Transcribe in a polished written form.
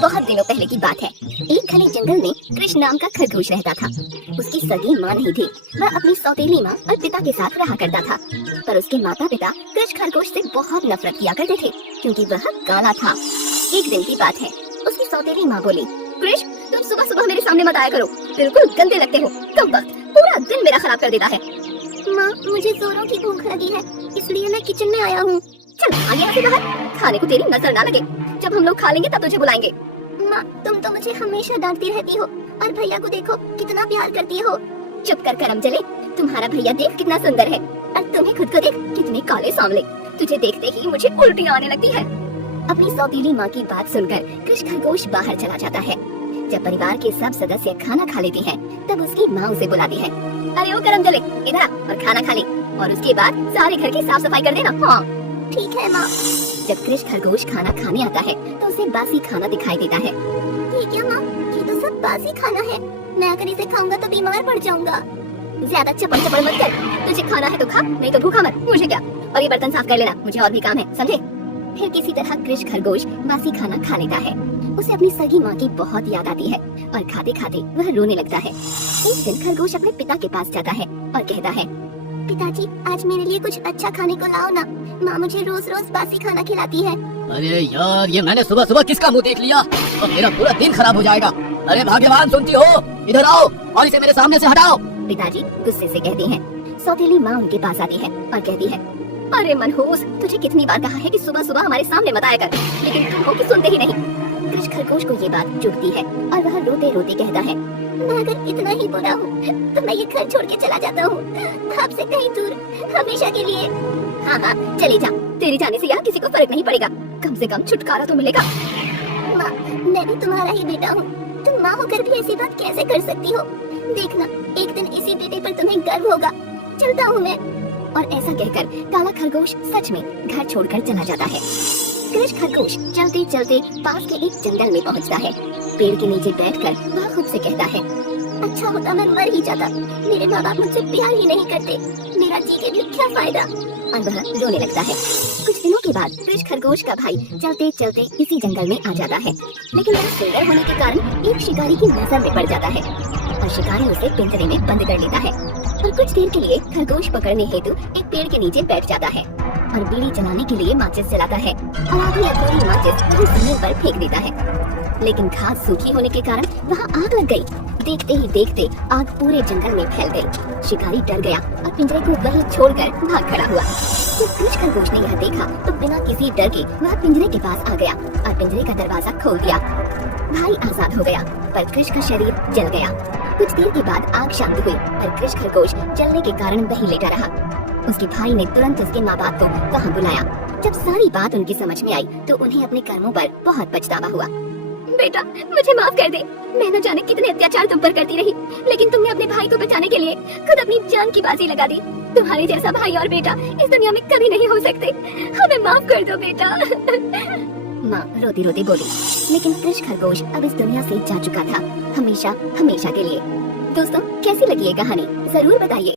बहुत दिनों पहले की बात है। एक घने जंगल में कृष्ण नाम का खरगोश रहता था। उसकी सगी माँ नहीं थी, वह अपनी सौतेली माँ और पिता के साथ रहा करता था। पर उसके माता पिता कृष्ण खरगोश से बहुत नफरत किया करते थे, क्योंकि वह काला था। एक दिन की बात है, उसकी सौतेली माँ बोली, कृष्ण तुम सुबह सुबह मेरे सामने मत आया करो, बिल्कुल गंदे लगते हो, कम वक्त पूरा दिन मेरा खराब कर देता है। माँ मुझे जोरों की भूख लगी है, इसलिए मैं किचन में आया हूँ। चल आगे यहाँ से बाहर, खाने को तेरी नजर ना लगे, जब हम लोग खा लेंगे तब तुझे बुलाएंगे। माँ तुम तो मुझे हमेशा डांटती रहती हो, और भैया को देखो कितना प्यार करती हो। चुप कर करम जले, तुम्हारा भैया देख कितना सुंदर है, और तुम्हें खुद को देख कितने काले सांवले, तुझे देखते ही मुझे उल्टियाँ आने लगती है। अपनी सौतीली माँ की बात सुनकर कृष्ण खरगोश बाहर चला जाता है। जब परिवार के सब सदस्य खाना खा लेते हैं, तब उसकी माँ उसे बुलाती है, अरे ओ करम जले इधर आ और खाना खा ले, और उसके बाद सारे घर की साफ सफाई कर देना। हाँ ठीक है माँ। जब कृष्ण खरगोश खाना खाने आता है तो उसे बासी खाना दिखाई देता है। ये क्या माँ, ये तो सब बासी खाना है, मैं अगर इसे खाऊंगा तो बीमार पड़ जाऊंगा। ज्यादा चपड़ चपड़ मत कर, तुझे खाना है तो खा, नहीं तो भूखा मर, मुझे क्या। और ये बर्तन साफ कर लेना, मुझे और भी काम है, समझे। फिर किसी तरह कृष्ण खरगोश बासी खाना खा लेता है। उसे अपनी सगी माँ की बहुत याद आती है, और खाते खाते वह रोने लगता है। एक दिन खरगोश अपने पिता के पास जाता है और कहता है, पिताजी आज मेरे लिए कुछ अच्छा खाने को लाओ ना, माँ मुझे रोज रोज बासी खाना खिलाती है। अरे यार, ये मैंने सुबह सुबह किसका मुंह देख लिया, तो मेरा पूरा दिन खराब हो जाएगा। अरे भाग्यवान सुनती हो, इधर आओ और इसे मेरे सामने से हटाओ। पिताजी गुस्से से कहते हैं। सौतेली माँ उनके पास आती है और कहती है, अरे मनहूस, तुझे कितनी बार कहा है कि सुबह सुबह हमारे सामने मत आया कर, लेकिन तुम हो कि सुनते ही नहीं। कृष्ण खरगोश को ये बात चुभती है और वह रोते रोते कहता है, मैं अगर इतना ही बुरा हूँ तो मैं ये घर छोड़ के चला जाता हूँ, आपसे कहीं दूर, हमेशा के लिए। हाँ हाँ चली जा, तेरे जाने से यहाँ किसी को फर्क नहीं पड़ेगा, कम से कम छुटकारा तो मिलेगा। माँ मैं भी तुम्हारा ही बेटा हूँ, तुम माँ होकर भी ऐसी बात कैसे कर सकती हो। देखना एक दिन इसी बेटे पर तुम्हें गर्व होगा, चलता हूँ मैं। और ऐसा कहकर काला खरगोश सच में घर छोड़कर चला जाता है। कृष्ण खरगोश चलते चलते पास के एक जंगल में पहुंचता है। पेड़ के नीचे बैठकर वह खुद से कहता है, अच्छा होता मैं मर ही जाता, मेरे माँ बाप मुझसे प्यार ही नहीं करते, मेरा जी के भी क्या फायदा। और वह रोने लगता है। कुछ दिनों के बाद कृष्ण खरगोश का भाई चलते चलते इसी जंगल में आ जाता है, लेकिन वह सुंदर होने के कारण एक शिकारी की नजर में पड़ जाता है, और शिकारी उसे पिंजरे में बंद कर लेता है। और कुछ देर के लिए खरगोश पकड़ने हेतु एक पेड़ के नीचे बैठ जाता है, और बीड़ी जलाने के लिए माचिस जलाता है, और आधी अधूरी माचिस वही जमीन पर फेंक देता है। लेकिन घास सूखी होने के कारण वहाँ आग लग गई। देखते ही देखते आग पूरे जंगल में फैल गई। शिकारी डर गया और पिंजरे को वहीं छोड़कर भाग खड़ा हुआ। जब कृष्ण खरगोश ने यह देखा तो बिना किसी डर के वह पिंजरे के पास आ गया और पिंजरे का दरवाजा खोल दिया। भाई आजाद हो गया, पर कृष्ण का शरीर जल गया। कुछ देर के बाद आग शांत हुई, पर कृष्ण खरगोश जलने के कारण वहीं लेटा रहा। उसके भाई ने तुरंत उसके माँ बाप को वहाँ बुलाया। जब सारी बात उनकी समझ में आई तो उन्हें अपने कर्मों पर बहुत पछतावा हुआ। बेटा मुझे माफ कर दे, मैं न जाने कितने अत्याचार तुम पर करती रही, लेकिन तुमने अपने भाई को बचाने के लिए खुद अपनी जान की बाजी लगा दी। तुम्हारे जैसा भाई और बेटा इस दुनिया में कभी नहीं हो सकते, हमें माफ कर दो बेटा। माँ रोती रोती बोली। लेकिन कृष्ण खरगोश अब इस दुनिया से जा चुका था, हमेशा हमेशा के लिए। दोस्तों कैसी लगी ये कहानी जरूर बताइए।